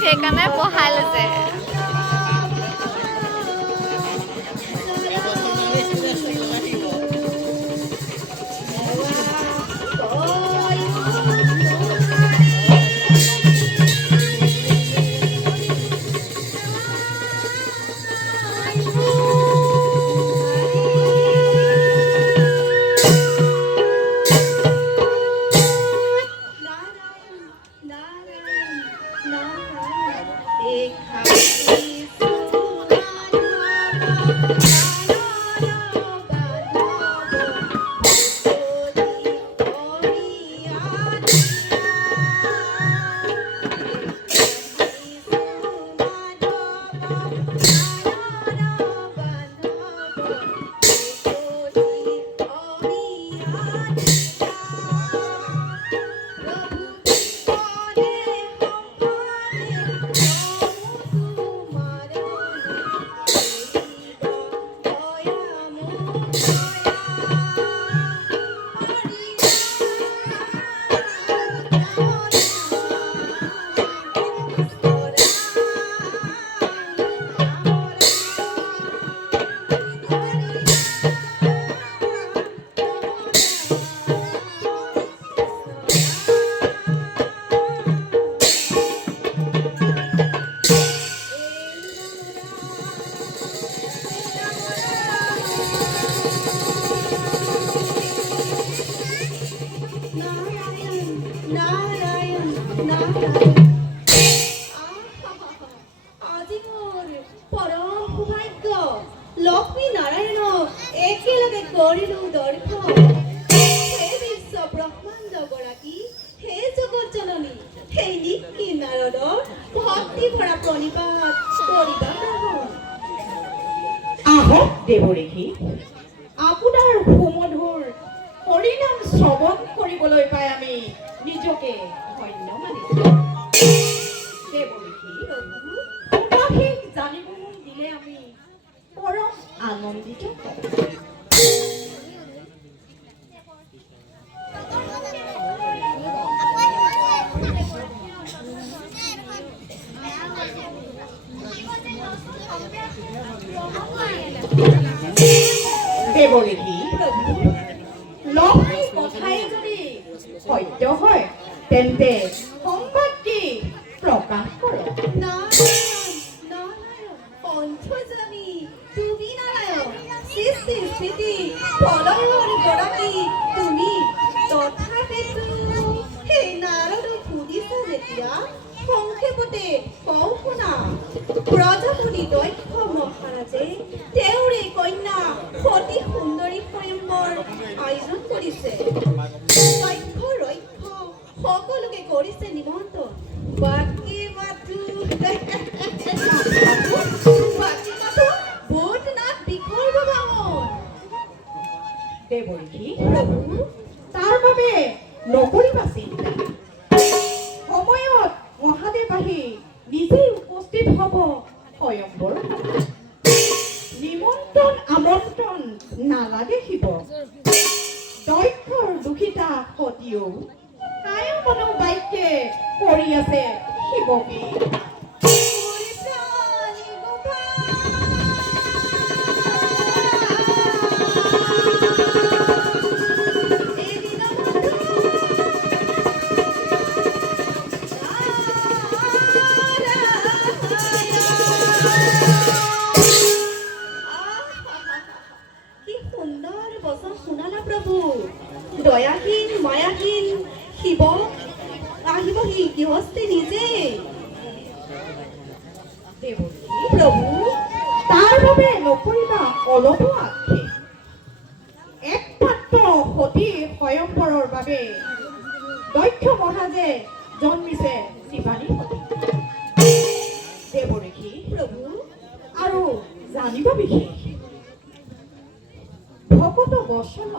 সেইকাৰণে পঢ়াই লৈছে। আজি মোৰ পৰম সৌভাগ্য লক্ষ্মী নাৰায়ণক একেলগে কৰিলো দৰ্শন। হে বিশ্ব ব্ৰহ্মাণ্ড গৰাকী, হে জগত জননী, হে নিকি নাৰদৰ ভক্তি ভৰা প্ৰণিপাত কৰিবা গ্ৰহণ। আহক দেৱৰীষি, আপোনাৰ সুমধুৰ হৰিনাম শ্ৰৱণ কৰিবলৈ পাই আমি নিজকে ধন্য মানিছোঁ। দেৱৰীষি, সুভাষিক জানিবলৈ দিলে আমি পৰম আনন্দিত হওঁ। দেৱৰীষি, লক্ষ্মী কথাই যদি সত্য হয় তেন্তে সংবাদটি প্ৰকাশ কৰক। নাৰায়ণ নাৰায়ণ পঞ্চজনী তুমি নাৰায়ণ, সৃষ্টি স্থিতি প্ৰলয়ৰ গৰাকী তুমি। তথাপিতো সেই নাৰদ শুনিছা যেতিয়া সংক্ষেপতে কওঁ শুনা। প্ৰজাপতি দক্ষ মহাৰাজে তেওঁৰে কন্যা সতী সুন্দৰী স্বয়ম্বৰ আয়োজন কৰিছে। দক্ষ ৰক্ষ সকলোকে কৰিছে নিমন্ত্ৰণ। বাকী মাথো ভোট নাথ বিষৰ বামন। দেৱৰীষি, তাৰ বাবে নকৰিবা চিন্তা। সময়ত মহাদেৱ আহি নিজেই উপস্থিত হ'ব স্বয়ম্বৰ। নিমন্ত্ৰণ আমন্ত্ৰণ নালাগে শিৱ। দক্ষৰ দুখিতা সতীয়েও কায় মনো বাক্যে কৰি আছে শিৱকে। দয়াহীন মায়াহীন শিৱ আহিবহি গৃহস্থী নিজে। দেৱৰীষি, প্ৰভু অলপো আঁকে একমাত্ৰ সতী স্বয়ম্বৰৰ বাবে দক্ষ মহাজে জন্মিছে শিৱানী সতী দেৱৰেখী প্ৰভু আৰু জানিব বিশেষ ভকত বচন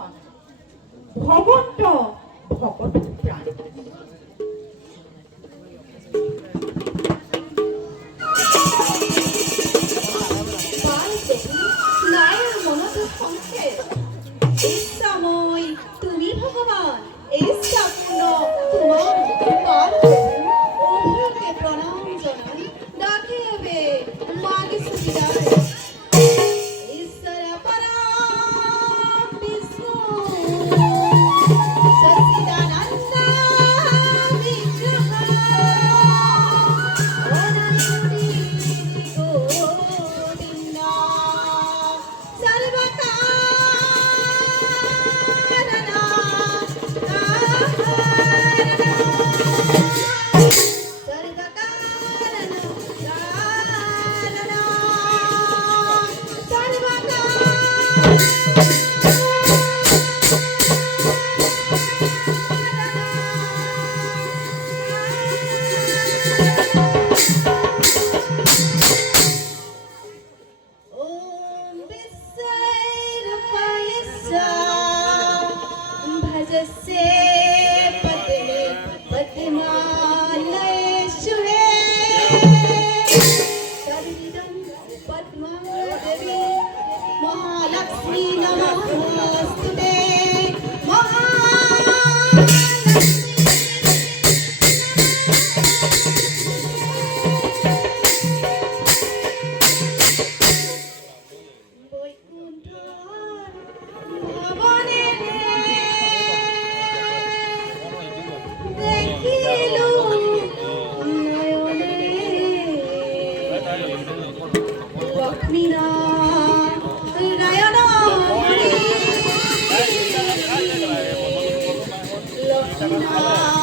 ভগৱন্ত ভকত প্ৰাণ পাল প্ৰভু নাই আৰু মনতো সংক্ষেপ ইচ্ছাময় তুমি ভগৱান ইচ্ছাপূৰ্ণ তোমাৰ পাল প্ৰভু অভয়কে প্ৰণাম জনাই ডাকে বে মাগে সুবিধাৰ ঈশ্বৰ পৰম বিষ্ণু সচিদানন্দ বিগ্ৰহ অনাদি Gobinda Om Visayapayasa Bhajase Padme Padmalayeshure Sarvidam Padmadevi Mahalakshmi Namostute বৈকুণ্ঠৰ ভৱনেৰে দেখিলো নয়নেৰে লক্ষ্মীনাৰায়ণ হৰি লক্ষ্মীনাৰায়ণ